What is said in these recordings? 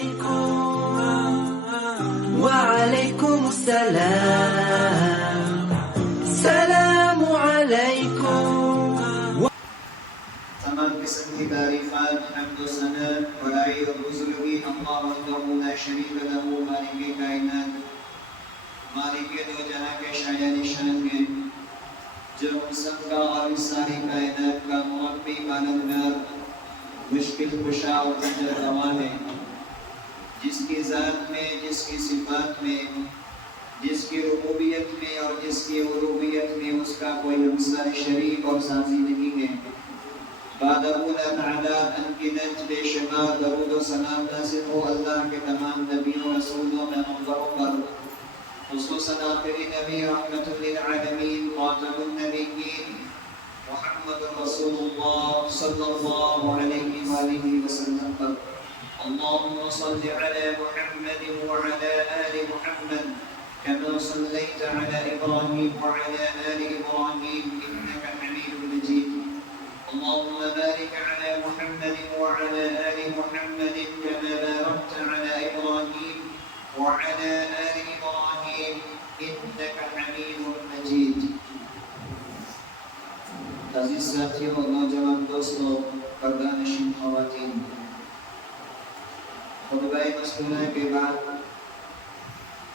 عليكم وعليكم السلام سلام عليكم. تمام قسم کی تعریفات حمد و ثنا بڑائی اور بزرگی اللہ وحدہ لا شریک لہ مالک کائنات مالک دو جہاں کے شایان شان ہیں، جو ہم سب کا اور ساری کائنات کا مربی پالنگار مشکل کشا اور حجر روا ہے، جس کی ذات میں، جس کی صفات میں، جس کی ربوبیت میں اور جس کی الوہیت میں اس کا کوئی ہمسر شریک اور سازی نہیں ہے۔ بعد اولا تعداد انکنت بے شمار درود و سلام نازل ہو اللہ کے تمام نبیوں رسولوں میں منظروں پر، خصوصاً آخری نبی رحمت للعالمین خاتم النبیین محمد رسول اللہ صلی اللہ علیہ وآلہ وسلم پر۔ اللهم صل على محمد وعلى آل محمد كما صليت على إبراهيم وعلى آل إبراهيم إنك حميد مجيد۔ اللهم بارك على محمد وعلى آل محمد كما باركت على إبراهيم وعلى آل إبراهيم إنك حميد مجيد۔ عزیز ساتھیوں، نوجوان دوستوں، پردہ نشین خواتین، خطبہ مسکونہ کے بعد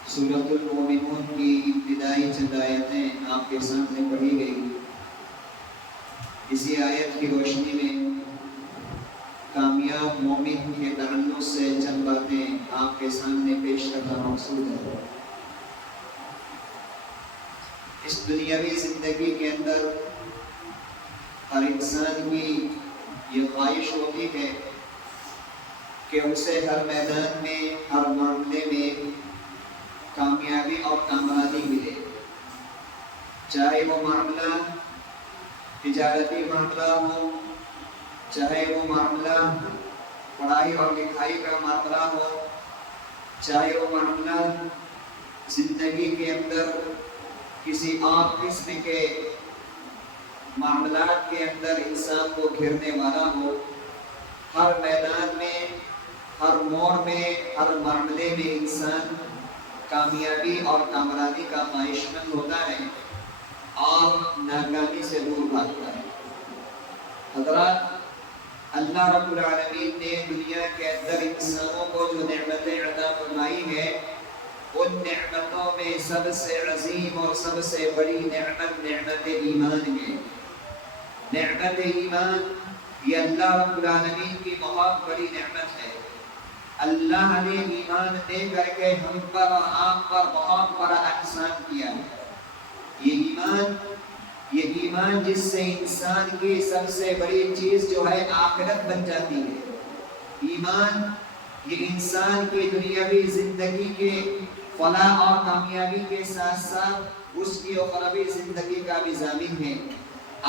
سورۃ المومنون کی ابتدائی چند آیتیں آپ کے سامنے پڑھی گئی۔ اسی آیت کی روشنی میں کامیاب مومن کے تعلق سے چند باتیں آپ کے سامنے پیش کرنا مقصود ہے۔ اس دنیاوی زندگی کے اندر ہر انسان کی یہ خواہش ہوتی ہے کہ اسے ہر میدان میں، ہر معاملے میں کامیابی اور کامیابی ملے، چاہے وہ معاملہ تجارتی معاملہ ہو، چاہے وہ معاملہ پڑھائی اور لکھائی کا معاملہ ہو، چاہے وہ معاملہ زندگی کے اندر کسی اور قسم کے معاملات کے اندر انسان کو گھرنے والا ہو، ہر میدان میں، ہر موڑ میں، ہر معاملے میں انسان کامیابی اور کامرانی کا خواہشمند ہوتا ہے اور ناکامی سے دور بھاگتا ہے۔ حضرات، اللہ رب العالمین نے دنیا کے اندر انسانوں کو جو نعمتیں عطا فرمائی ہیں، ان نعمتوں میں سب سے عظیم اور سب سے بڑی نعمت نعمت ایمان ہے۔ نعمت ایمان یہ اللہ رب العالمین کی بہت بڑی نعمت ہے۔ اللہ نے ایمان دے کر کے ہم پر اور آپ پر بہت بڑا احسان کیا ہے۔ یہ ایمان جس سے انسان کی سب سے بڑی چیز جو ہے آخرت بن جاتی ہے۔ ایمان یہ انسان کی دنیاوی زندگی کے فلاح اور کامیابی کے ساتھ ساتھ اس کی اخروی زندگی کا بھی ضامن ہے۔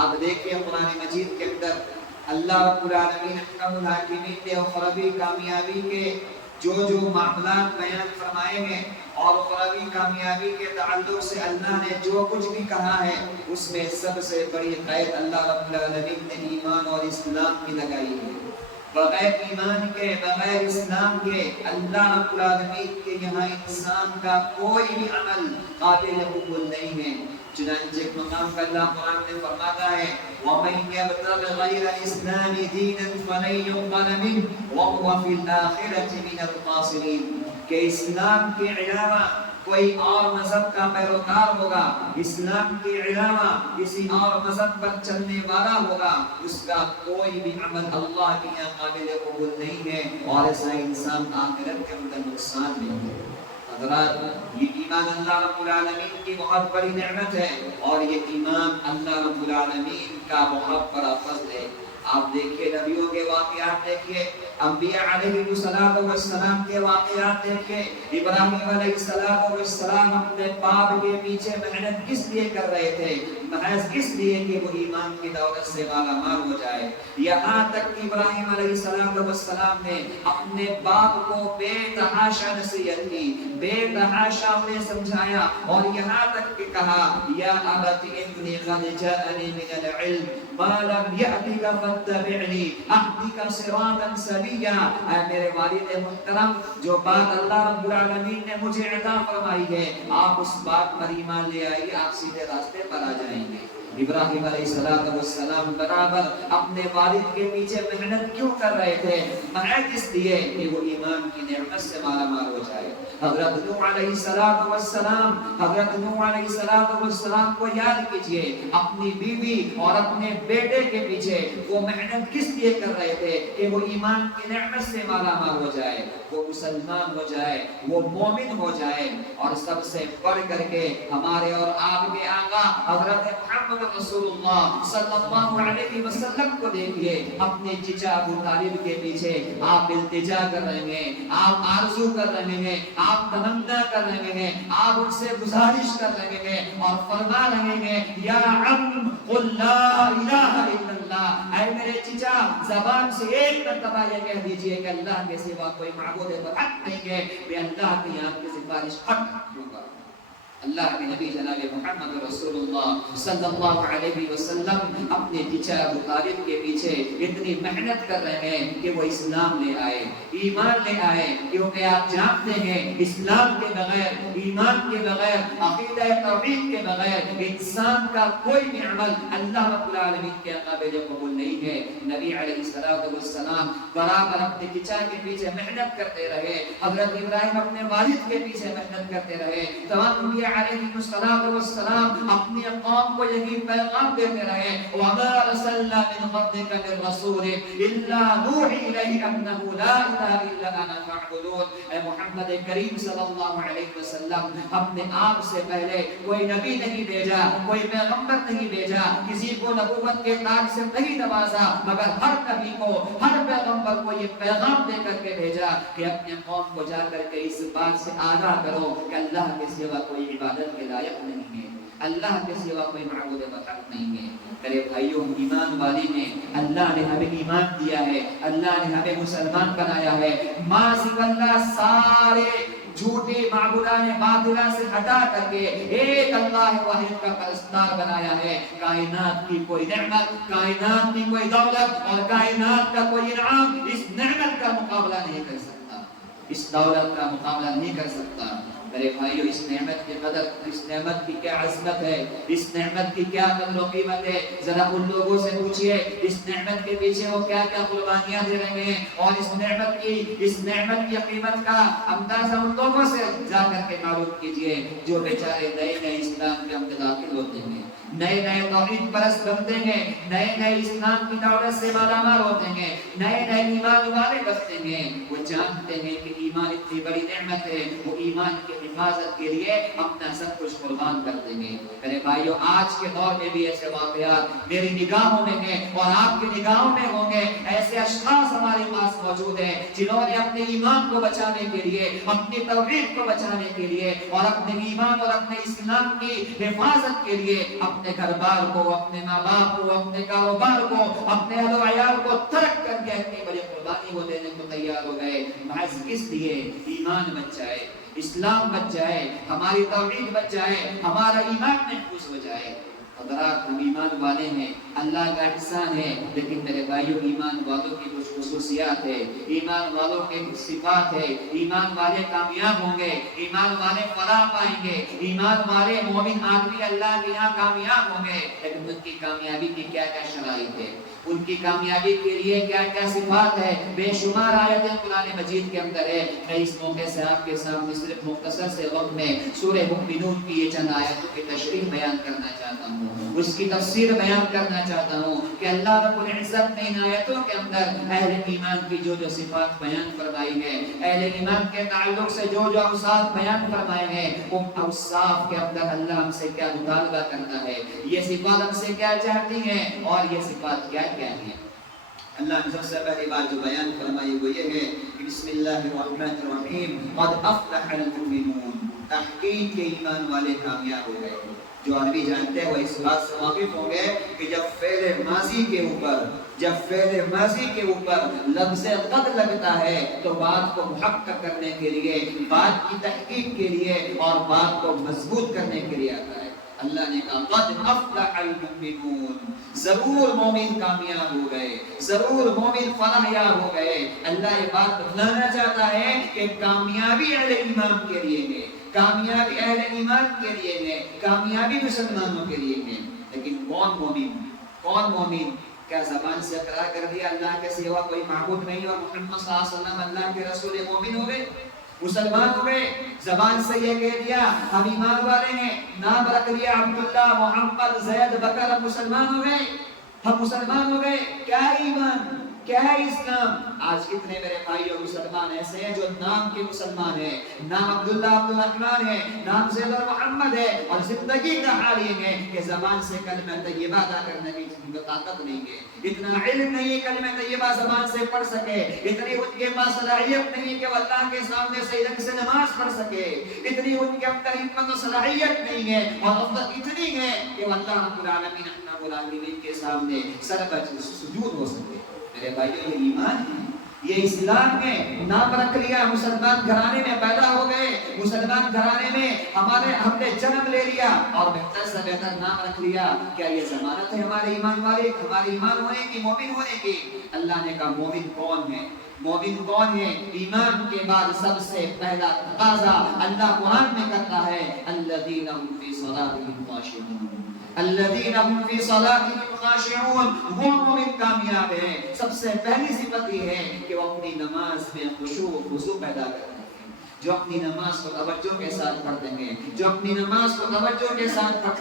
آپ دیکھیں قرآن مجید کے اندر اللہ رب العالمین احکم الحاکمین نے اخروی کامیابی کے جو معاملات بیان فرمائے ہیں اور اخروی کامیابی کے تعلق سے اللہ نے جو کچھ بھی کہا ہے، اس میں سب سے بڑی قید اللہ رب العالمین نے ایمان اور اسلام کی لگائی ہے۔ بغیر ایمان کے، بغیر اسلام کے اللہ رب العالمین کے یہاں انسان کا کوئی بھی عمل قابل قبول نہیں ہے۔ چنانچہ ایک مقام پر اللہ قرآن میں فرماتا ہے وَمَن يَبْتَغِ غَيْرَ الْإِسْلَامِ دِينًا فَلَن يُقْبَلَ مِنْهُ وَهُوَ فِي الْآخِرَةِ مِنَ الْخَاسِرِينَ، کہ اسلام کے علاوہ کوئی اور مذہب کا پیروکار ہوگا، اسلام کے علاوہ کسی اور مذہب پر چلنے والا ہوگا، اس کا کوئی بھی عمل اللہ کے یہاں قابل قبول نہیں ہے اور ایسا انسان آخرت کے اندر نقصان نہیں ہے۔ حضرات، یہ ایمان اللہ رب العالمین کی بہت بڑی نعمت ہے اور یہ ایمان اللہ رب العالمین کا بہت بڑا فضل ہے۔ آپ دیکھیے نبیوں کے واقعات دیکھیے، انبیاء علیہ السلام کے واقعات دیکھیے۔ ابراہیم علیہ السلام اپنے باپ کے پیچھے محنت کس لیے کر رہے تھے؟ محض اس لیے کہ وہ ایمان کی دولت سے مالا مال ہو جائے. یہاں تک کہ ابراہیم علیہ السلام نے اپنے باپ کو بے تحاشا نصیحت کی, بے تحاشا انہیں سمجھایا, اور یہاں تک کہ کہا یا ابت انی قد جاءنی من العلم ما لم یأتک فاتبعنی اهدک صراطا سویا. اے میرے والد محترم, جو بات اللہ رب العالمین نے مجھے عطا فرمائی ہے آپ اس بات پر ایمان لے آئیے, آپ سیدھے راستے پر آ جائیں گے. ابراہیم علیہ السلام برابر اپنے والد کے پیچھے محنت کیوں کر رہے تھے؟ محض اس لیے کہ وہ ایمان کی نعمت سے مالا مال ہو جائے. حضرت نوح علیہ السلام کو یاد کیجئے, اپنی بیوی اور اپنے بیٹے کے پیچھے وہ محنت کس لیے کر رہے تھے؟ کہ وہ ایمان کی نعمت سے مالا مال ہو جائے, وہ مسلمان ہو جائے, وہ مومن ہو جائے. اور سب سے بڑھ کر کے ہمارے اور آپ کے آقا حضرت محمد رسول اللہ صلی اللہ علیہ وسلم کو دیکھیے, اپنے چچا ابو طالب کے پیچھے آپ التجا کر رہے ہیں, آپ آرزو کر رہے ہیں, آپ تمنا کر رہے ہیں, آپ ان سے گزارش کر رہے ہیں اور فرما رہے ہیں یا عم قل لا الہ الا اللہ. اے میرے چچا, زبان سے ایک مرتبہ یہ کہہ دیجئے کہ اللہ کے سوا کوئی معبود پر حق نہیں ہے, میں اللہ کی یہاں کی سفارش حق ہوگا. اللہ کے نبی جناب محمد رسول اللہ صلی اللہ علیہ وسلم اپنے چچا ابو طالب کے پیچھے اتنی محنت کر رہے ہیں کہ وہ اسلام لے آئے, ایمان لے آئے. کیونکہ آپ جانتے ہیں اسلام کے بغیر, ایمان کے بغیر, عقیدہ توحید کے بغیر انسان کا کوئی بھی عمل اللہ رب العالمین کے قابل قبول نہیں ہے. نبی علیہ السلام برابر اپنے چچا کے پیچھے محنت کرتے رہے, حضرت ابراہیم اپنے والد کے پیچھے محنت کرتے رہے, تمام انبیاء علیہ السلام اپنی قوم کو یہی پیغام دیتے رہے وَمَا أَرْسَلْنَا مِنْ قَبْلِكَ مِن رَّسُولٍ إِلَّا نُوحِي إِلَيْهِ أَنَّهُ لَا إِلَٰهَ إِلَّا أَنَا فَاعْبُدُونِ. اے محمد کریم صلی اللہ علیہ وسلم, اپنے آپ سے پہلے کوئی نبی نہیں بھیجا, کوئی پیغمبر نہیں بھیجا, کسی کو نبوت کے تاج سے نہیں نوازا, مگر ہر نبی کو, ہر پیغمبر کو یہ پیغام دے کر کے بھیجا کہ اپنے قوم کو جا کر کے اس بات سے آگاہ کرو کہ اللہ کے سوا کوئی عبادت کے لائق نہیں ہے, اللہ کے سوا کوئی معبود برحق نہیں ہے. میرے بھائیوں, ایمان والے نے, اللہ نے ہمیں ایمان دیا ہے, اللہ نے ہمیں مسلمان بنایا ہے. ماں سوا اللہ سارے جھوٹے معبودان باطلہ سے ہٹا کر کے ایک اللہ واحد کا پرستار بنایا ہے. کائنات کی کوئی نعمت, کائنات کی کوئی دولت اور کائنات کا کوئی انعام اس نعمت کا مقابلہ نہیں کر سکتا, اس دولت کا مقابلہ نہیں کر سکتا. میرے بھائیو, اس نعمت کی قدر, اس نعمت کی کیا عظمت ہے, اس نعمت کی کیا قدر و قیمت ہے, ذرا ان لوگوں سے پوچھئے اس نعمت کے پیچھے وہ کیا کیا قربانیاں دے رہے ہیں, اور اس نعمت کی قیمت کا اندازہ ان لوگوں سے جا کر کے معلوم کیجئے جو بیچارے نئے نئے اسلام کے اندر داخل ہوتے ہیں, نئے نئے توحید پرست بنتے ہیں, نئے نئے اسلام کی دولت سے مالا مال ہوتے ہیں, نئے نئے ایمان والے بنتے ہیں. وہ جانتے ہیں کہ ایمان اتنی بڑی نعمت ہے, وہ ایمان کی حفاظت کے لیے اپنا سب کچھ قربان کر دیں گے. میرے بھائیو, آج کے دور میں بھی ایسے واقعات میری نگاہوں میں ہیں اور آپ کی نگاہوں میں ہوں گے. ایسے اشخاص ہمارے پاس موجود ہیں جنہوں نے اپنے ایمان کو بچانے کے لیے, اپنی توحید کو بچانے کے لیے اور اپنے ایمان اور اپنے اسلام کی حفاظت کے لیے اپنے گھر بار کو, اپنے ماں باپ کو, اپنے کاروبار کو, اپنے اہل و عیال کو ترک کر کے اپنی بڑی قربانی کو دینے کو تیار ہو گئے. محض اس لیے ایمان بچ جائے, اسلام بچ جائے, ہماری توحید بچ جائے, ہمارا ایمان محفوظ ہو جائے. حضرات, ہم ایمان والے ہیں, اللہ کا احسان ہے, لیکن میرے بھائیوں ایمان والوں کی کچھ خصوصیات ہے, ایمان والوں کے کچھ صفات ہے. ایمان والے کامیاب ہوں گے, ایمان والے فلاح پائیں گے, ایمان والے مومن آدمی اللہ کے یہاں کامیاب ہوں گے. لیکن ان کی کامیابی کی کیا کیا شرائط ہے, ان کی کامیابی کے لیے کیا کیا صفات ہے, بے شمار آیتیں قرآن مجید کے اندر ہے. میں اس موقع سے آپ کے سامنے صرف مختصر سے وقت میں سورہ مؤمنون کی یہ چند آیتوں کی تشریح بیان کرنا چاہتا ہوں, اس کی تفسیر بیان کرنا چاہتا ہوں کہ اللہ رب العزت نے ان آیتوں کے اندر اہل ایمان کی جو جو صفات بیان فرمائی ہے, اہل ایمان کے تعلق سے جو جو اوصاف بیان فرمائے ہیں, ان اوصاف کے اندر اللہ ہم سے کیا مطالبہ کرتا ہے, یہ صفات ہم سے کیا چاہتی ہیں اور یہ صفات کیا کیا ہیں. اللہ نے سب سے پہلی بات جو بیان فرمائی وہ یہ ہے کہ بسم اللہ الرحمن الرحیم, قد افلح المؤمنون, تحقیق کے ایمان والے کامیاب ہو گئے. جو عربی جانتے ہیں وہ اس بات سے واقف ہوں گے کہ جب فعل ماضی کے اوپر لفظ قد لگتا ہے تو بات کو محقق کرنے کے لیے، بات کی تحقیق کے لیے اور بات کو مضبوط کرنے کے لیے آتا ہے۔ اللہ نے کہا قد افلح المؤمنون، ضرور مومن کامیاب ہو گئے، ضرور مومن فلاح یاب ہو گئے۔ اللہ یہ بات بتلانا چاہتا ہے کہ کامیابی اہل ایمان کے لیے ہے، کامیابی اہل ایمان کے لیے ہے، کامیابی مسلمانوں کے لیے ہے۔ لیکن کون مومن؟ کیا زبان سے اقرار کر دیا اللہ کے سوا کوئی معبود نہیں اور محمد صلی اللہ علیہ وسلم اللہ کے رسول مومن ہو گئے، مسلمان ہو گئے؟ زبان سے یہ کہہ دیا ہم ایمان والے ہیں، نام رکھ لیا عبداللہ محمد زید بکر، ہم مسلمان ہو گئے، ہم مسلمان ہو گئے۔ کیا ایمان، کیا ہے اسلام؟ آج کتنے میرے بھائیوں مسلمان ایسے ہیں جو نام کے مسلمان ہیں، نام عبداللہ عبدالرحمن ہے، نام زید اور محمد ہے، اور زندگی کا حال یہ ہے کہ زبان سے کلمہ طیبہ ادا کرنے کی طاقت نہیں ہے، اتنا علم نہیں ہے کلمہ طیبہ زبان سے پڑھ سکے، اتنی ان کے پاس صلاحیت نہیں ہے کہ وہ اللہ کے سامنے صحیح ڈھنگ سے نماز پڑھ سکے، اتنی ان کے اندر ہمت و صلاحیت نہیں ہے، اور افضل اتنی ہے کہ وہ اللہ رب العالمین کے سامنے سر پر سجود ہو سکے۔ میرے بھائیوں یہ ایمان ہے، یہ اسلام ہے۔ نام رکھ لیا، مسلمان گھرانے میں پیدا ہو گئے، مسلمان گھرانے میں ہم نے جنم لے لیا اور بہتر سے بہتر نام رکھ لیا۔ کیا یہ ضمانت ہے ہمارے ایمان ہونے کی، مومن ہونے کی؟ اللہ نے کہا مومن کون ہے؟ ایمان کے بعد سب سے پہلا تقاضا اللہ قرآن میں کرتا ہے الذین هم فی صلاتهم خاشعون، وہ مومن کامیاب ہے۔ سب سے پہلی صفت یہ ہے کہ وہ اپنی نماز میں خشوع و خضوع پیدا کرتے ہیں، جو اپنی نماز کو توجہ کے ساتھ پڑھتے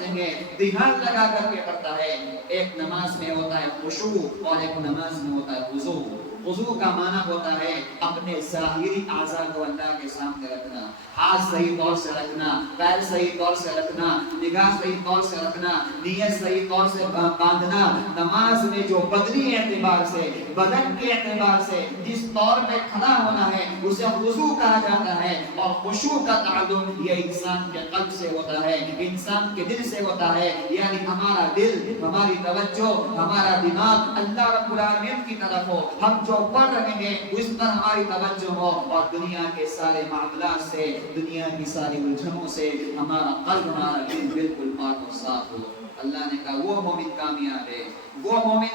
ہیں، دھیان لگا کر کے پڑھتا ہے۔ ایک نماز میں ہوتا ہے خشوع اور ایک نماز میں ہوتا ہے خضوع۔ خضوع کا معنی ہوتا ہے اپنے ظاہری اعضاء کو اللہ کے سامنے رکھنا، ہاتھ صحیح طور سے رکھنا، پیر صحیح طور سے رکھنا، نگاہ صحیح طور سے رکھنا، نیت صحیح طور سے باندھنا۔ نماز میں جو بدنی اعتبار سے، بدن کے اعتبار سے جس طور پہ کھڑا ہونا ہے اسے خضوع کہا جاتا ہے، اور خشوع کا تعلق یہ انسان کے قلب سے ہوتا ہے، انسان کے دل سے ہوتا ہے، یعنی ہمارا دل، ہماری توجہ، ہمارا دماغ اللہ رب العالمین کی طرف ہو، ہم جو پڑھ رہے ہیں اس پر ہماری توجہ ہو، اور دنیا کے سارے معاملات سے، دنیا کی ساری الجھنوں سے ہمارا قلب، ہمارا دل بالکل پاک اور صاف ہو۔ اللہ نے کہا وہ مومن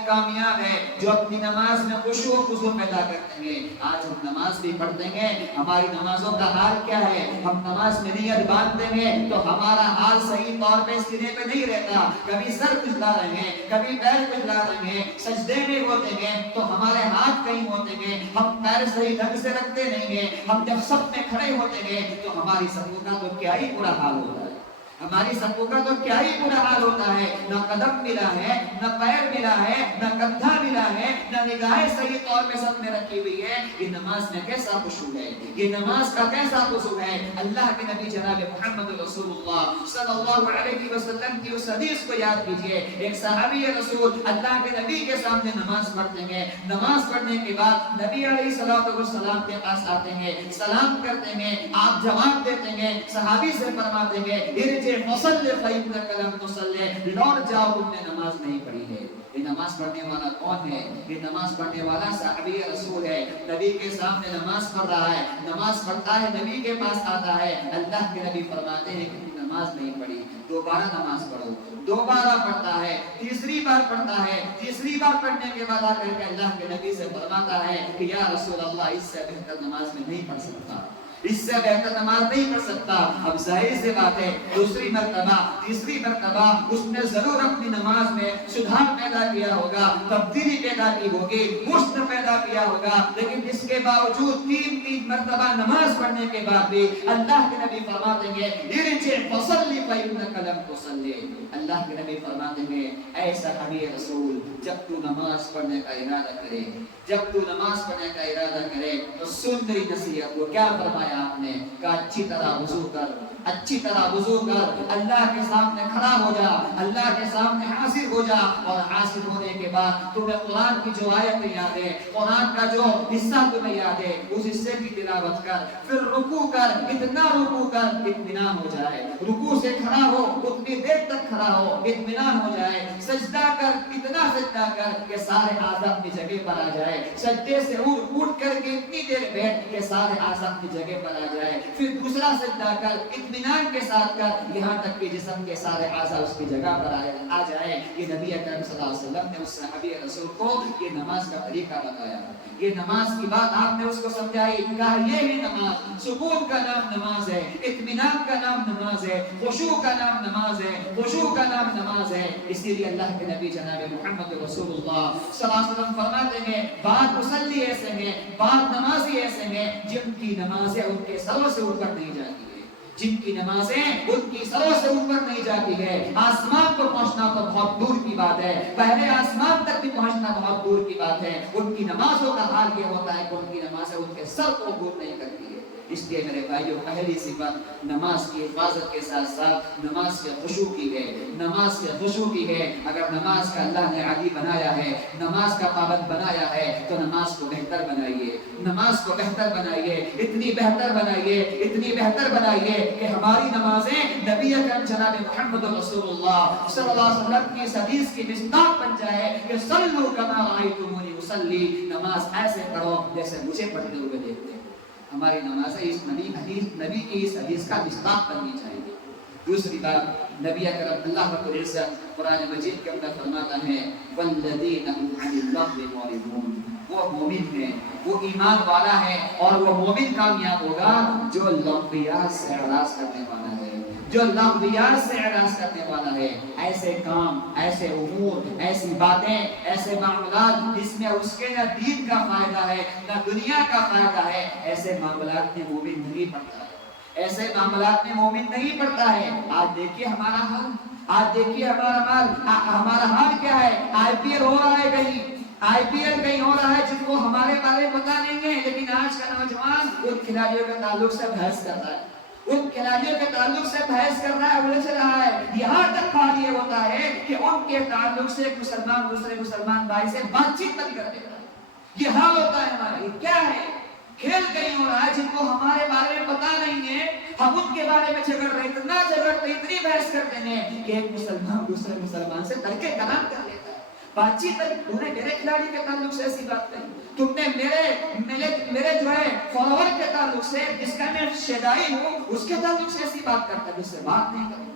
کامیاب ہے جو اپنی نماز میں خشوع و خضوع پیدا کرتے ہیں۔ آج ہم نماز بھی پڑھتے ہیں، ہماری نمازوں کا حال کیا ہے؟ ہم نماز میں نیت باندھتے ہیں تو ہمارا حال صحیح طور پہ سینے پہ نہیں رہتا، کبھی سر پھسلا رہے ہیں، کبھی پیر پھسلا رہے ہیں، سجدے میں ہوتے ہیں تو ہمارے ہاتھ کہیں ہوتے ہیں، ہم پیر صحیح ڈھنگ سے رکھتے نہیں ہیں، ہم جب صف میں کھڑے ہوتے ہیں تو ہماری صفوں کا تو کیا ہی برا حال ہوتا ہے، نہ قدم ملا ہے، نہ پیر ملا ہے، نہ کندھا ملا ہے، نہ نگاہیں صحیح طور پہ سب میں رکھی ہوئی ہے۔ یہ نماز میں کیسا خشوع ہے، یہ نماز کا کیسا خضوع ہے؟ اللہ کے نبی جناب محمد رسول اللہ صلی اللہ علیہ وسلم کی اس حدیث کو یاد کیجئے۔ ایک صحابی رسول اللہ کے نبی کے سامنے نماز پڑھتے ہیں، نماز پڑھنے کے بعد نبی علیہ السلام کے پاس آتے ہیں، سلام کرتے ہیں، آپ جواب دیتے ہیں، صحابی سے فرماتے ہیں فصلی فإنک لم تصلی، لوٹ جاؤ تم نے نماز نہیں پڑھی ہے۔ یہ نماز پڑھنے والا کون ہے؟ یہ نماز پڑھنے والا صحابی رسول ہے، نبی کے سامنے نماز پڑھ رہا ہے، نماز پڑھتا ہے، نبی کے پاس آتا ہے، اللہ کے نبی فرماتے ہیں کہ نماز نہیں پڑھی، دوبارہ نماز پڑھو۔ دوبارہ پڑھتا ہے، تیسری بار پڑھتا ہے، تیسری بار پڑھنے کے بعد آ کر کے اللہ کے نبی سے فرماتا ہے کہ یا رسول اللہ اس سے بہتر نماز میں نہیں پڑھ سکتا، اس سے بہتر نماز نہیں پڑھ سکتا۔ اب ظاہر سی بات ہے دوسری مرتبہ، تیسری مرتبہ اس نے ضرور اپنی نماز میں سدھار پیدا کیا ہوگا، تبدیلی پیدا کی ہوگی، حسن پیدا کیا ہوگا، لیکن اس کے باوجود تین مرتبہ نماز پڑھنے کے بعد بھی اللہ کے نبی فرماتے ہیں ارجع فصلی فإنک لم تصلی۔ اللہ کے نبی فرماتے ہیں اے صحابی رسول، جب تو نماز پڑھنے کا ارادہ کرے تو سن میری نصیحت کو کیا فرمایا آپ نے؟ کہا اچھی طرح وضو کر، اچھی طرح وضو کر، اللہ کے سامنے کھڑا ہو جا، اللہ کے سامنے حاضر ہو جا، اور حاضر ہونے کے بعد تمہیں قرآن کی جو آیت یاد ہے، قرآن کا جو حصہ تمہیں یاد ہے، اس حصے کی تلاوت کر، پھر رکوع کر، اتنا رکوع کر اطمینان ہو جائے، رکوع سے کھڑا ہو اتنی دیر تک کھڑا ہو اطمینان ہو جائے، سجدہ کر، اتنا سجدہ کر کہ سارے اعضاء اپنی جگہ پر آ جائے، سجدے سے اٹھ کر کے اتنی دیر بیٹھ کہ سارے اعضاء اپنی جگہ پر آ جائے، پھر دوسرا سجدہ کر، اطمینان کے ساتھ کر، یہاں تک کہ جسم کے سارے اعضاء اس کی جگہ پر آ جائے۔ یہ نبی اکرم صلی اللہ علیہ وسلم نے اس صحابی رسول کو یہ نماز کا طریقہ بتایا، یہ نماز کی بات آپ نے اس کو سمجھائی، کہا یہ ہے نماز، سکون کا نام نماز ہے، اطمینان کا نام نماز ہے، خشوع کا نام نماز ہے، خشوع کا نام نماز ہے۔ اسی لیے اللہ کے نبی جناب محمد رسول اللہ صلی اللہ علیہ وسلم فرماتے ہیں بعض مصلی ایسے ہیں، بعض نمازی ایسے ہیں جن کی نمازیں ان کے سروں سے اوپر نہیں جاتی ہے، جن کی نمازیں ان کی سروں سے اوپر نہیں جاتی ہے۔ آسمان کو پہنچنا تو بہت دور کی بات ہے، پہلے آسمان تک بھی پہنچنا بہت دور کی بات ہے۔ ان کی نمازوں کا حال یہ ہوتا ہے کہ ان کی نمازیں ان کے سر کو دور نہیں کرتی ہے۔ اس لیے میرے بھائیوں، پہلی صفت نماز کی حفاظت کے ساتھ ساتھ نماز کے خشوع کی ہے، نماز کے خشوع کی ہے۔ اگر نماز کا اللہ نے عادی بنایا ہے، نماز کا پابند بنایا ہے، تو نماز کو بہتر بنائیے، نماز کو بہتر بنائیے، اتنی بہتر بنائیے، اتنی بہتر بنائیے کہ ہماری نمازیں نبی اکرم جناب محمد رسول اللہ صلی اللہ علیہ وسلم کی حدیث کی مصداق بن جائے کہ صلو کما رأیتمونی اصلی، نماز ایسے پڑھو جیسے مجھے پڑھتے ہوئے دیکھتے ہیں۔ ہماری نمازیں اس نبی کی اس حدیث کا مصداق بننی چاہیے۔ دوسری بات، نبی اکرم اللہ رب العزت قرآن مجید کے اندر فرماتا ہے والذین هم عن اللغو معرضون، وہ مومن ہے، وہ ایمان والا ہے، اور وہ مومن کامیاب ہوگا جو لغویات سے اعراض کرنے والا ہے، جو لغویات سے اعراض کرنے والا ہے۔ ایسے کام، ایسے امور، ایسی باتیں، ایسے معاملات جس میں اس کے نہ دین کا فائدہ ہے نہ دنیا کا فائدہ ہے، ایسے معاملات میں مومن نہیں پڑتا ہے، ایسے معاملات میں مومن نہیں پڑتا ہے۔ آج دیکھیے ہمارا حال، آج دیکھیے ہمارا حال کیا ہے۔ آئی پی ایل ہو رہا ہے کہیں، آئی پی ایل کہیں ہو رہا ہے جن کو ہمارے بارے میں پتا نہیں ہے، لیکن آج کا نوجوان ان کھلاڑیوں کے تعلق سے بحث کر رہا ہے، ان کھلاڑیوں کے تعلق سے بحث کر رہا ہے، الجھ رہا ہے۔ یہاں تک حال یہ ہوتا ہے کہ ان کے تعلق سے ایک مسلمان دوسرے مسلمان بھائی سے بات چیت نہیں کر دیتا۔ یہ حال ہوتا ہے ہمارا۔ یہ کیا ہے؟ کھیل کہیں ہو رہا ہے جن کو ہمارے بارے میں پتا نہیں ہے، ہم ان کے بارے میں جھگڑ رہے، اتنی بحث کرتے ہیں کہ ایک مسلمان دوسرے مسلمان سے ترک کلام کر لیتا ہے۔ بات چیت نہیں، تم نے میرے کھلاڑی کے تعلق سے ایسی بات نہیں، تم نے میرے جو ہے فالوور کے تعلق سے، جس کا میں شیدائی ہوں، اس کے تعلق سے ایسی بات کرتا ہے جس سے بات نہیں کرتا۔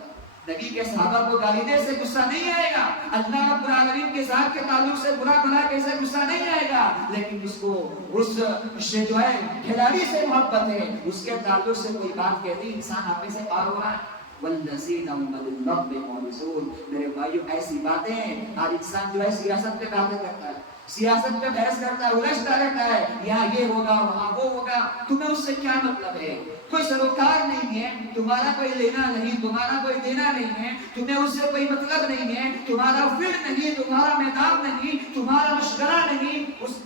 نبی کے صحابہ کو گالی دے سے غصہ نہیں آئے گا، اللہ رب العالمین کے ذات کے تعلق سے برا بھلا کیسے غصہ نہیں آئے گا، لیکن اس کو اس جو ہے کھلاڑی سے محبت ہے، اس کے تعلق سے کوئی بات کہتی انسان آپ سے پار ہو رہا ہے۔ والذین هم للغو معرضون، میرے بھائیو ایسی باتیں آج انسان جو ہے سیاست پہ باتیں کرتا ہے، سیاست پہ بحث کرتا ہے، الجھتا رہتا ہے، یہاں یہ ہوگا وہاں وہ ہوگا، تمہیں اس سے کیا مطلب ہے؟ کوئی سروکار نہیں ہے، تمہارا کوئی لینا نہیں، تمہارا کوئی دینا نہیں ہے، تمہیں اس سے کوئی مطلب نہیں ہے، تمہارا فیلڈ نہیں، تمہارا میدان نہیں، تمہارا مشغلہ نہیں، اس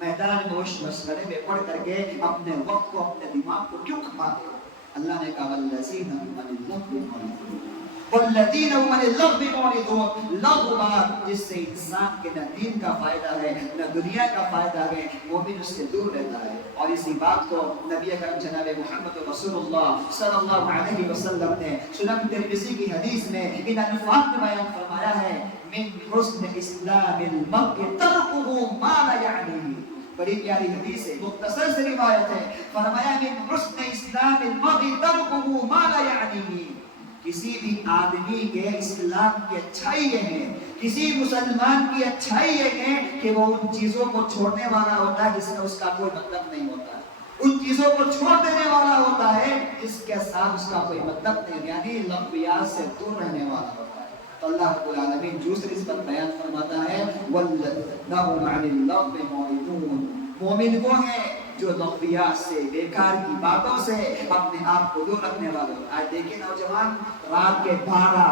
میدان میں اس مشغلے میں پڑھ کر کے اپنے وقت کو، اپنے دماغ کو کیوں کھپاتے ہو؟ اللہ نے کہا والذین هم عن اللغو معرضون، والذین هم عن اللغو معرضون، لغو بات جس سے انسان کے نہ دین کا فائدہ ہے نہ دنیا کا فائدہ ہے، مومن اس سے دور رہتا ہے۔ اور اسی بات کو نبی اکرم جناب محمد رسول اللہ صلی اللہ علیہ وسلم نے سنن ترمذی کی حدیث میں ان الفاظ میں بیان فرمایا ہے من حسن اسلام المرء ترکہ ما لا یعنیہ، بڑی پیاری حدیث ہے، مختصر سے روایت ہے، فرمایا من حسن اسلام المرء ترکہ ما لا یعنیہ، کسی بھی آدمی کے اسلام کی اچھائی یہ ہے، کسی مسلمان کی اچھائی یہ ہے کہ وہ ان چیزوں کو چھوڑنے والا ہوتا ہے جس میں اس کا کوئی مطلب نہیں ہوتا، ان چیزوں کو چھوڑ دینے والا ہوتا ہے جس کے ساتھ اس کا کوئی مطلب نہیں، یعنی لغویات سے دور رہنے والا ہوتا ہے۔ تو اللہ رب العالمین دوسری صفت بیان فرماتا ہے وَالَّذِينَ هُمْ عَنِ اللَّغْوِ مُعْرِضُونَ، مومن وہ ہے جو لغویات سے، بیکار کی باتوں سے اپنے آپ کو دور رکھنے والے۔ آج دیکھیں نوجوان رات کے 12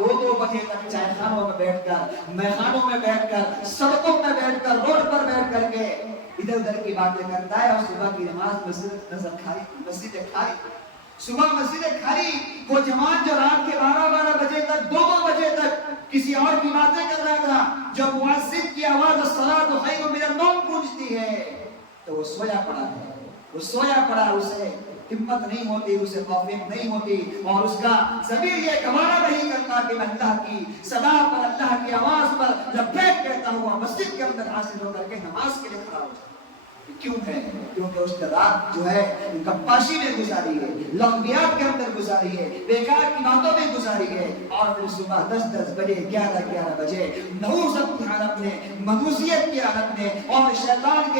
2 بجے تک چائے خانوں میں بیٹھ کر، میخانوں میں بیٹھ کر، سڑکوں میں بیٹھ کر، روڈ پر بیٹھ کر کے ادھر ادھر کی باتیں کرتا ہے اور صبح کی نماز مسجد کھاری صبح مسجد کھاری وہ جوان جو رات کے 12 بجے تک 2 بجے تک کسی اور کی باتیں کر رہا تھا، جب مؤذن کی آواز الصلاۃ خیر من النوم گونجتی ہے تو وہ سویا پڑا ہے، وہ سویا پڑا، اسے ہمت نہیں ہوتی، اسے توفیق نہیں ہوتی، اور اس کا ضمیر یہ گوارا نہیں کرتا کہ میں اللہ کی صدا پر، اللہ کی آواز پر لبیک کہتا ہوا مسجد کے اندر حاضر ہو کر کے نماز کے لیے کھڑا ہو جائے۔ کیوں ہے؟ کیونکہ اس نے رات جو ہے کپاشی میں گزاری ہے، لغویات کے اندر گزاری ہے، بیکار کی باتوں میں گزاری ہے، اور پھر صبح 10 بجے 11 بجے نحوست کی حالت میں، منوسیت کی حالت میں، اور شیطان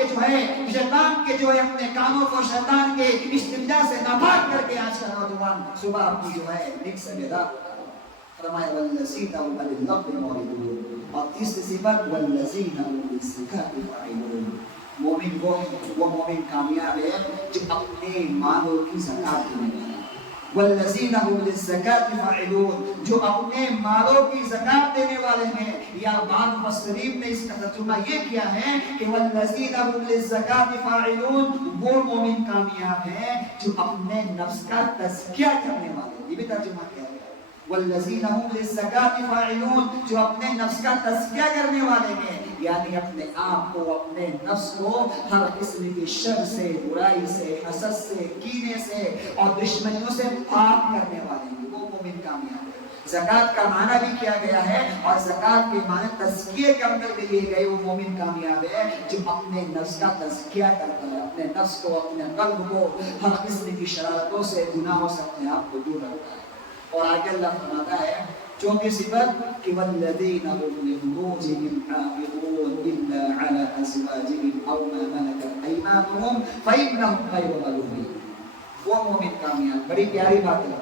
کے جو ہے اپنے کاموں کو شیطان کے استمجا سے ناپاک کر کے آج کا نوجوان صبح اپنی جو ہے نیک سے بیدار فرمایا والذین هم للغو معرضون، اور تیسری صفت والذین هم للزکاۃ فاعلون۔ مومن وہ مومن کامیاب ہے جو اپنے مالوں کی زکات دینے والا ہے۔ والذین هم للزکاۃ فاعلون، جو اپنے مالوں کی زکات دینے والے ہیں، یا بعض مفسرین نے اس کا ترجمہ یہ کیا ہے کہ والذین هم للزکاۃ فاعلون، وہ مومن کامیاب ہیں جو اپنے نفس کا تزکیہ کرنے والے ہیں۔ یہ بھی ترجمہ کیا ہے والذین هم للزکاۃ فاعلون، جو اپنے نفس کا تزکیہ کرنے والے ہیں، یعنی اپنے آپ کو، اپنے نفس کو ہر قسم کی شر سے، برائی سے، حسد سے، کینے سے اور دشمنیوں سے پاک کرنے والے ہیں، وہ مومن کامیاب ہے۔ زکات کا معنی بھی کیا گیا ہے، اور زکات کے معنی تزکیے کے اندر بھی لیے گئے، وہ مومن کامیاب ہے جو اپنے نفس کا تزکیہ کرتا ہے، اپنے نفس کو، اپنے قلب کو ہر قسم کی شرارتوں سے، گناہوں سے اپنے آپ کو دور رکھتا ہے۔ اور آگے اللہ فرماتا ہے 24 صفت کہ والذین هم لفروجهم حافظون الا على ازواجهم او ما ملكت ايمانهم فانهم غير ملومين۔ وہ مومن کامیاب، بڑی پیاری بات ہے،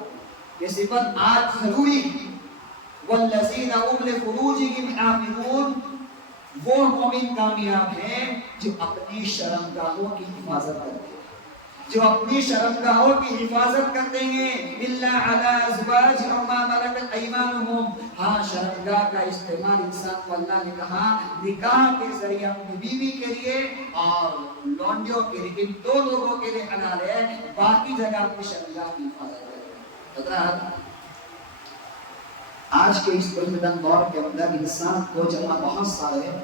یہ صفت آج ضروری ہے۔ والذین هم لفروجهم حافظون، وہ مومن کامیاب ہیں جو اپنی شرمگاہوں کی حفاظت کرتے ہیں، جو اپنی شرمگاہوں کی حفاظت کرتے ہیں۔ الا علی ازواجہم ما ملکت ایمانہم، ہاں شرمگاہ کا استعمال انسان کو اللہ نے کہا نکاح کے ذریعے اپنی بیوی کے لیے اور لونڈیوں کے لیے، ان 2 لوگوں کے لیے حلال ہے، باقی جگہ اپنی شرمگاہ کی حفاظت کرے۔ آج کے اس پرفتن دور کے اندر انسان کو جہاں بہت سارے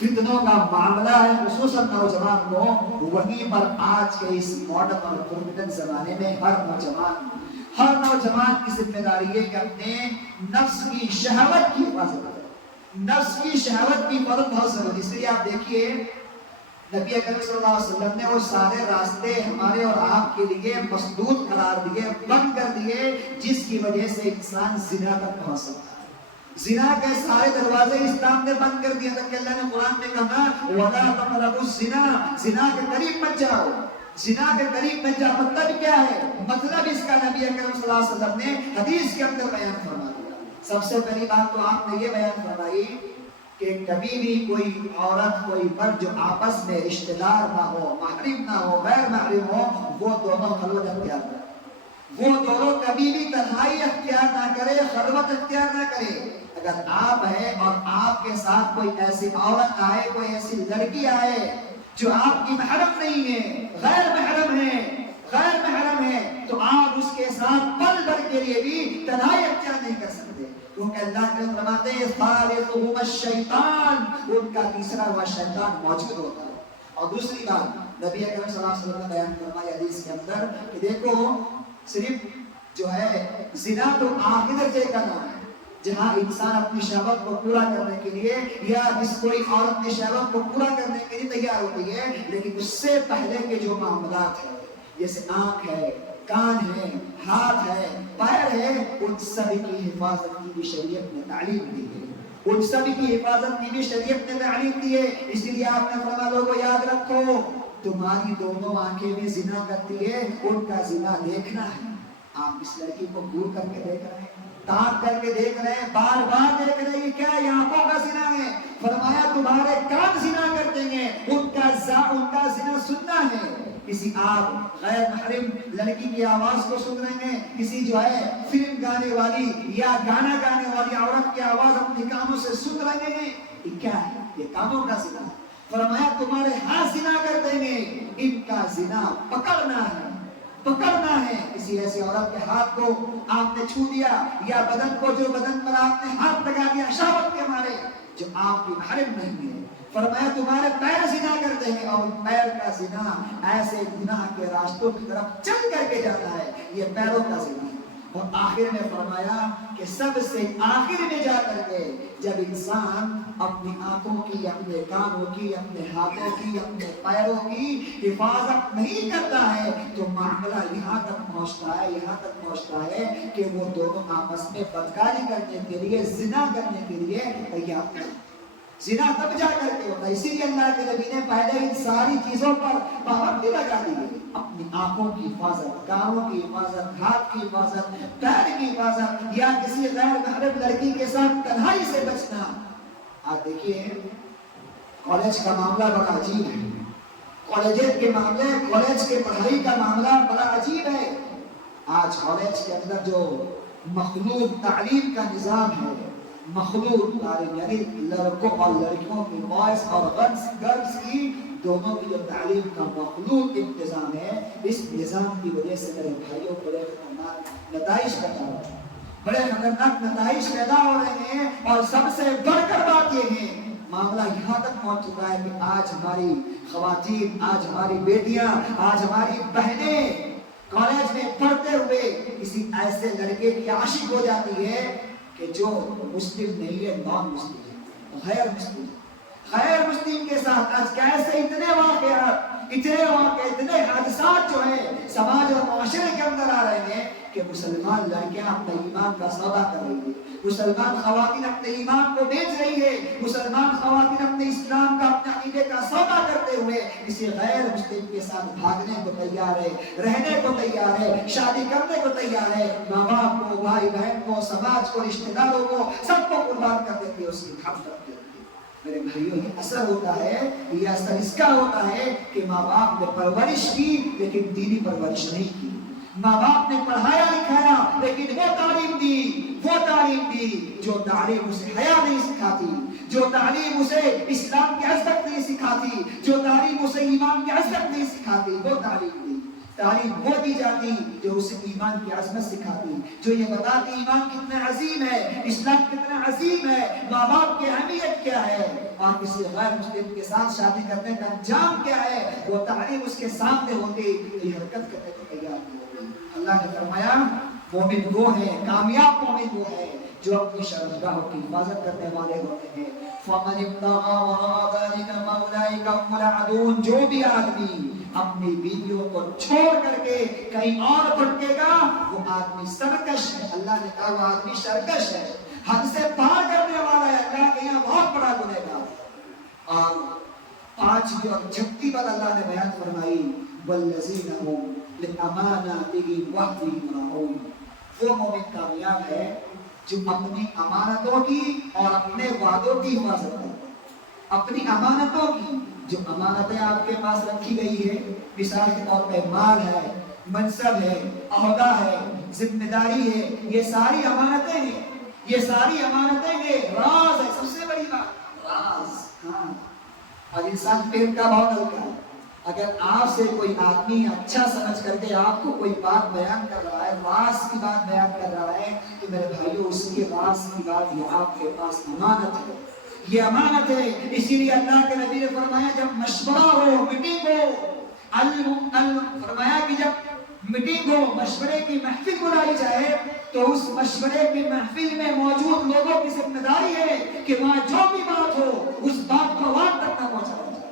فتنوں کا معاملہ ہے، خصوصاً نوجوان کو، وہیں پر آج کے اس ماڈرن اور پرفتن زمانے میں ہر نوجوان کی ذمہ داری ہے کہ اپنے نفس کی شہوت کی حفاظت کرے۔ نفس کی شہوت کی حفاظت بہت ضروری، اس لیے آپ دیکھیے نبی اکرم صلی اللہ علیہ وسلم نے وہ سارے راستے ہمارے اور آپ کے لیے مسدود قرار دیے، بند کر دیے، جس کی وجہ سے انسان زنا تک پہنچ سکتا ہے۔ زنا کے سارے دروازے اسلام نے بند کر دیے، کہ اللہ نے قرآن میں کہا وَلَا تَقْرَبُوا الزِّنَا، زنا کے قریب مت جاؤ، زنا کے قریب مت جاؤ۔ مطلب کیا ہے؟ مطلب اس کا نبی اکرم صلی اللہ علیہ وسلم نے حدیث کے اندر بیان فرما دیا۔ سب سے پہلی بات تو آپ نے یہ بیان فرمائی کہ کبھی بھی کوئی عورت، کوئی مرد جو آپس میں رشتہ دار نہ ہو، محرم نہ ہو، غیر محرم ہو، وہ دونوں خلوت اختیار کرے، وہ دونوں کبھی بھی تنہائی اختیار نہ کرے، خلوت اختیار نہ کرے۔ اگر آپ ہیں اور آپ کے ساتھ کوئی ایسی عورت آئے، کوئی ایسی لڑکی آئے جو آپ کی محرم نہیں ہے، غیر محرم ہے، تو آپ اس کے ساتھ پل بھر کے لیے بھی تنہائی اختیار نہیں کر سکتے، کیونکہ اللہ کے فرماتے ہیں ثالثہم الشیطان، ان کا تیسرا ہوا شیطان موجود ہوتا ہے۔ اور دوسری بات نبی اکرم صلی اللہ علیہ وسلم نے بیان فرمایا حدیث کے اندر کہ دیکھو صرف جو ہے زنا تو آخری درجے کا نام ہے، جہاں انسان اپنی شہوت کو پورا کرنے کے لیے یا جس کوئی عورت اپنی شہوت کو پورا کرنے کے لیے تیار ہوتی ہے، لیکن اس سے پہلے کے جو معاملات ہیں جیسے آنکھ ہے، کان ہے، ہاتھ ہے، پیر ہے، ان سب کی حفاظت کی بھی شریعت نے تعلیم دی ہے، ان سب کی حفاظت کی بھی شریعت نے تعلیم دی ہے۔ اس لیے آپ نے فرمایا لوگوں یاد رکھو تمہاری دونوں آنکھیں بھی زنا کرتی ہے، ان کا زنا دیکھنا ہے۔ آپ اس لڑکی کو گور کر کے دیکھ رہے ہیں، تاک کر کے دیکھ رہے ہیں، بار بار دیکھ رہے ہیں، کیا یہ آنکھوں کا زنا ہے؟ فرمایا تمہارے کان زنا کرتے ہیں، ان کا زنا سننا ہے۔ کسی آپ غیر محرم لڑکی کی آواز کو سن رہے ہیں، کسی جو ہے فلم گانے والی یا گانا گانے والی عورت کی آواز اپنے کانوں سے سن رہے ہیں، یہ کیا ہے؟ یہ کانوں کا زنا ہے۔ فرمایا تمہارے ہاتھ زنا کر دیں گے، ان کا زنا پکڑنا ہے، پکڑنا ہے۔ کسی ایسی عورت کے ہاتھ کو آپ نے چھو دیا یا بدن کو، جو بدن پر آپ نے ہاتھ لگا دیا شہوت کے مارے، جو آپ کی محرم نہیں ہے، فرمایا تمہارے پیر زنا کر دیں گے، اور پیر کا زنا ایسے گناہ کے راستوں کی طرف چل کر کے جاتا ہے، یہ پیروں کا زنا ہے۔ اور آخر میں فرمایا کہ سب سے آخر میں جا کر کے جب انسان اپنی آنکھوں کی، اپنے کانوں کی، اپنے ہاتھوں کی، اپنے پیروں کی حفاظت نہیں کرتا ہے تو معاملہ یہاں تک پہنچتا ہے، یہاں تک پہنچتا ہے کہ وہ دونوں آپس میں بدکاری کرنے کے لیے، زنا کرنے کے لیے تیار ہیں۔ زنا تب جا کر کے ہوتا ہے، اسی لیے اللہ کے نبی نے پہلے ان ساری چیزوں پر پابندی لگا دی ہے۔ اپنی آنکھوں کی حفاظت، کانوں کی حفاظت، ہاتھ کی حفاظت، پیر کی حفاظت، یا کسی غیر محرم لڑکی کے ساتھ تنہائی سے بچنا۔ آج دیکھیے کالج کا معاملہ بڑا عجیب ہے، کالجز کے معاملے، کالج کے پڑھائی کا معاملہ بڑا عجیب ہے۔ آج کالج کے اندر جو مخلوط تعلیم کا نظام ہے، مخلوط تعلیم یعنی لڑکوں اور لڑکیوں کی، بوائز اور گرلز کی دونوں کی جو تعلیم کا مخلوط انتظام ہے، اس نظام کی وجہ سے میرے بھائیوں بڑے خطرناک نتائج پیدا ہو رہے ہیں، بڑے خطرناک نتائج پیدا ہو رہے ہیں۔ اور سب سے بڑھ کر بات یہ ہے، معاملہ یہاں تک پہنچ چکا ہے کہ آج ہماری خواتین، آج ہماری بیٹیاں، آج ہماری بہنیں کالج میں پڑھتے ہوئے کسی ایسے لڑکے کی عاشق ہو جاتی ہے کہ جو مسلم نہیں ہے، نان مسلم ہے، غیر مسلم ہے۔ غیر مسلم کے ساتھ آج کیسے اتنے واقعات، اتنے حادثات جو ہیں سماج اور معاشرے کے اندر آ رہے ہیں کہ مسلمان لڑکیاں اپنے ایمان کا سودا کر رہی ہیں، مسلمان خواتین اپنے ایمان کو بیچ رہی ہے، مسلمان خواتین اپنے اسلام کا، اپنے عقیدے کا سودا کرتے ہوئے کسی غیر مسلم کے ساتھ بھاگنے کو تیار ہے، رہنے کو تیار ہے، شادی کرنے کو تیار ہے، ماں باپ کو، بھائی بہن کو، سماج کو، رشتہ داروں کو، سب کو قربان کر دیتی ہے، اس کی حفاظت کرتی ہے۔ میرے بھائیوں یہ اثر ہوتا ہے، یہ اثر اس کا ہوتا ہے کہ ماں باپ نے پرورش کی لیکن دینی پرورش نہیں کی، ماں باپ نے پڑھایا لکھایا لیکن وہ تعلیم دی جو تعلیم اسے حیا نہیں سکھاتی، جو تعلیم اسے اسلام کی عظمت نہیں سکھاتی، جو تعلیم اسے ایمان کی عظمت نہیں سکھاتی، وہ تعلیم دی۔ تعلیم وہ دی جاتی جو اسے ایمان کی عظمت سکھاتی، جو یہ بتاتی ایمان کتنا عظیم ہے، اسلام کتنا عظیم ہے، ماں باپ کی اہمیت کیا ہے، اور کسی غیر مسلم کے ساتھ شادی کرنے کا انجام کیا ہے، وہ تعلیم اس کے سامنے ہوتی یہ حرکت کرنے کو تیار نہیں ہوتی۔ اللہ نے فرمایا مومن وہ ہے، کامیاب مومن وہ ہے جو اپنی شرمگاہوں کی حفاظت کرنے والے ہوتے ہیں۔ فَمَنِ ابْتَغَىٰ وَرَاءَ ذَٰلِكَ فَأُولَٰئِكَ هُمُ الْعَادُونَ، جو بھی آدمی اپنی بیویوں کو چھوڑ کر کے کہیں اور بھٹکے گا وہ آدمی سرکش ہے۔ اللہ نے کہا وہ آدمی سرکش ہے، حد سے پار کرنے والا ہے، اللہ کے یہاں بہت بڑا گنہگار۔ اور 5 اور 36 پر اللہ نے بیان فرمائی وَالَّذِينَ هُمْ لِأَمَانَاتِهِمْ وَعْدِهِمْ رَاعُونَ، وہ مومن کامیاب ہے جو اپنی امانتوں کی اور اپنے وعدوں کی حفاظت کرتا ہے۔ اپنی امانتوں کی، جو امانتیں آپ کے پاس رکھی گئی ہے، مثال کے طور پہ مال ہے، منصب ہے، عہدہ ہے، ذمہ داری ہے، یہ ساری امانتیں ہیں، یہ ساری امانتیں ہیں، راز ہے، سب سے بڑی بات راز۔ ہاں، اور انسان پیٹ کا بہت ہلکا ہے، اگر آپ سے کوئی آدمی اچھا سمجھ کر کے آپ کو کوئی بات بیان کر رہا ہے، راز کی بات بیان کر رہا ہے، تو میرے بھائیوں اس کے راز کی بات یہ آپ کے پاس امانت ہے، یہ امانت ہے۔ اسی لیے اللہ کے نبی نے فرمایا جب مشورہ ہو، میٹنگ ہو، فرمایا کہ جب میٹنگ ہو، مشورے کی محفل بلائی جائے تو اس مشورے کی محفل میں موجود لوگوں کی ذمہ داری ہے کہ وہاں جو بھی بات ہو اس بات کو عوام تک نہ پہنچایا جائے،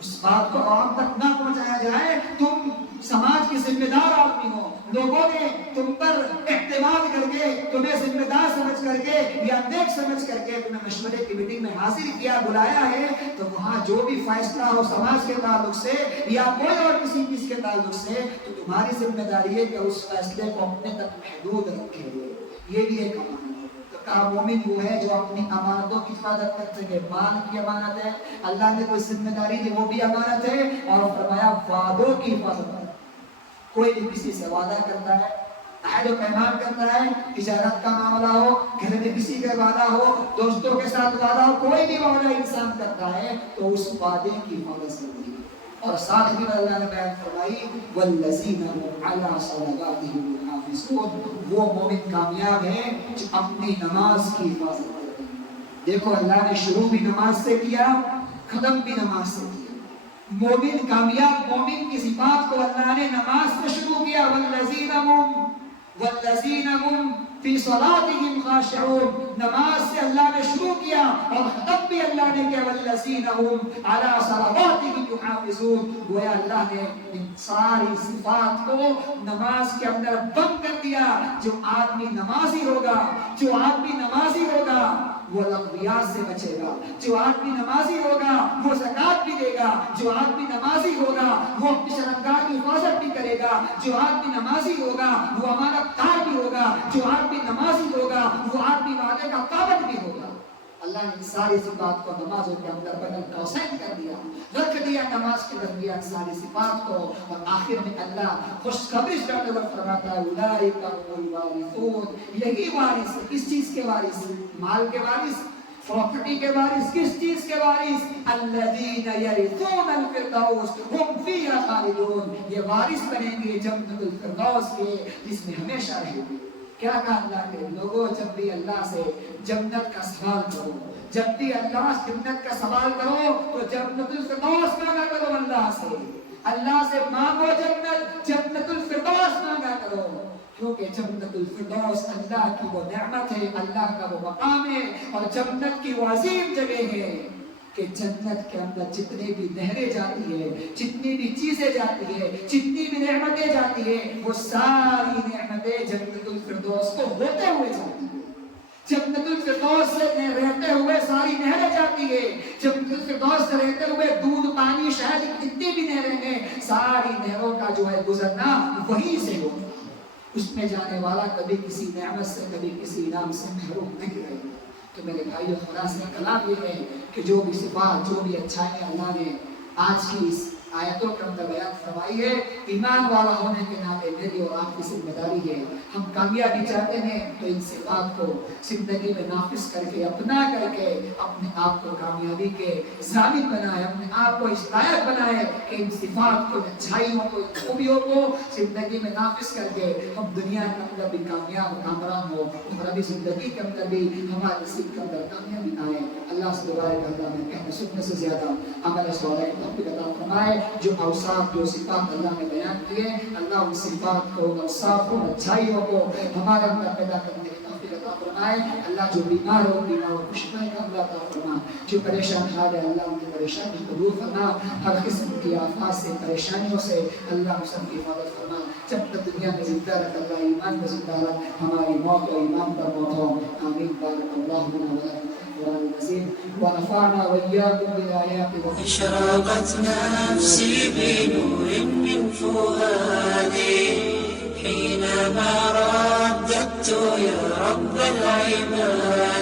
اس بات کو عوام تک نہ پہنچایا جائے۔ تم سماج کے ذمہ دار آدمی ہو، لوگوں نے تم پر اعتماد کر کے، تمہیں ذمہ دار سمجھ کر کے یا نیک سمجھ کر کے تمہیں مشورے کی میٹنگ میں حاضر کیا، بلایا ہے، تو وہاں جو بھی فیصلہ ہو سماج کے تعلق سے یا کوئی اور کسی چیز کے تعلق سے، تو تمہاری ذمہ داری ہے کہ اس فیصلے کو اپنے تک محدود رکھے۔ یہ بھی ایک امانت ہے۔ تو کہا مومن وہ ہے جو اپنی امانتوں کی حفاظت کر سکے، مال کی امانت ہے، اللہ نے کوئی ذمہ داری دی وہ بھی امانت ہے، اور فرمایا وعدوں کی حفاظت ہے۔ کوئی بھی کسی سے وعدہ کرتا ہے، عہد و پیمان کرتا ہے، تجارت کا معاملہ ہو، گھر میں کسی کا وعدہ ہو، دوستوں کے ساتھ وعدہ ہو، کوئی بھی وعدہ انسان کرتا ہے تو اس وعدے کی حفاظت ضروری ہے۔ اور ساتھ ہی اللہ نے بیان فرمائی والذین هم علی صلواتهم یحافظون، وہ مومن کامیاب ہیں جو اپنی نماز کی حفاظت کرتے ہیں۔ دیکھو اللہ نے شروع بھی نماز سے کیا، ختم بھی نماز سے کیا۔ مومن کامیاب مومن کی صفات کو اللہ نے نماز سے شروع کیا، والذین هم فی صلاتهم خاشعون، نماز سے اللہ نے شروع کیا اور ختم بھی اللہ نے کیا والذین هم علی صلواتهم یحافظون۔ گویا اللہ نے ان ساری صفات کو نماز کے اندر بند کر دیا۔ جو آدمی نمازی ہوگا، جو آدمی نمازی ہوگا وہ لغویات سے بچے گا، جو آدمی نمازی ہوگا وہ زکوٰۃ بھی دے گا، جو آدمی نمازی ہوگا وہ اپنی شرمگاہ کی حفاظت بھی کرے گا، جو آدمی نمازی ہوگا وہ امانت دار بھی ہوگا، جو آدمی نمازی ہوگا وہ آدمی وعدے کا پابند بھی ہوگا۔ اللہ نے ساری صفات کو نمازوں کے اندر بدل قوسین کر دیا، رکھ دیا نماز کے درمیان ساری صفات کو، اور آخر میں اللہ خوشخبری کرتے ہوئے فرماتا ہے اولئک هم الوارثون، یہی وارث، کس چیز کے وارث؟ مال کے وارث، پراپرٹی کے وارث، کس چیز کے وارث؟ الذین یرثون الفردوس هم فیہا خالدون، یہ وارث بنیں گے جنت الفردوس کے جس میں ہمیشہ رہیں گے۔ کیا کہا اللہ کے لوگوں، جب بھی اللہ سے جنت کا سوال کرو، جب بھی اللہ سے جنت کا سوال کرو تو جنت الفردوس مانگا کرو، اللہ سے مانگو جنت الفردوس مانگا کرو، کیونکہ جنت الفردوس اللہ کی وہ نعمت ہے، اللہ کا وہ مقام ہے، اور جنت کی وہ عظیم جگہ ہے کہ جنت کے اندر جتنی بھی نہریں جاتی ہے، جتنی بھی چیزیں جاتی ہے، جتنی بھی نعمتیں جاتی ہے، وہ ساری نعمتیں جنت الفردوس کو ہوتے ہوئے جاتی ہے۔ جنت الفردوس سے رہتے ہوئے ساری نہریں جاتی ہے، جنت الفردوس سے رہتے ہوئے دودھ، پانی، شہد، جتنی بھی نہریں ہیں، ساری نہروں کا جو ہے گزرنا وہیں سے ہوتا ہے۔ اس میں جانے والا کبھی کسی نعمت سے، کبھی کسی انعام سے محروم نہیں رہے گا۔ تو میرے بھائیو، خلاصہ کلام یہ ہے کہ جو بھی صفات، جو بھی اچھائیاں اللہ نے آج کی اس آیتوں کے اندر بیان فرمائی ہے، ایمان والا ہونے کے ناطے میری اور آپ کی ذمہ داری ہے، ہم کامیابی چاہتے ہیں تو ان صفات کو زندگی میں نافذ کر کے، اپنا کر کے اپنے آپ کو کامیابی کے ضامن بنائے، اپنے آپ کو اس لائق بنائے کہ ان صفات کو، اچھائیوں کو، خوبیوں کو زندگی میں نافذ کر کے ہم دنیا کے اندر بھی کامیاب کامران ہو، اور ابھی زندگی کے اندر بھی ہمارے نصیب کے اندر کامیابی آئے۔ اللہ سے دعا ہے کہ اللہ میں کہنے سننے سے زیادہ عمل صالح توفیق عطا فرمائے۔ جو اوصاف، جو صفات اللہ نے بیان کیے، اللہ ان صفات کو، اوصاف کو، اچھائیوں کو ہمارے اندر پیدا کرنے کی توفیق عطا فرمائے۔ اللہ جو بیمار ہو، بیماروں کو شفا کا عطا فرما، جو پریشان حال ہے اللہ ان کی پریشانی کو دور فرما، ہر قسم کی آفات سے، پریشانیوں سے اللہ سب کی حفاظت فرما۔ جب تک دنیا میں زندہ رکھ، اللہ ایمان میں زندہ رکھ، ہماری موت و ایمان پر موت ہو، آمین۔ بارک اللہ لنا ولکم ونفعنا وإياكم بالآيات أشرقت نفسي بنور من فؤادي حينما رددت يا رب العباد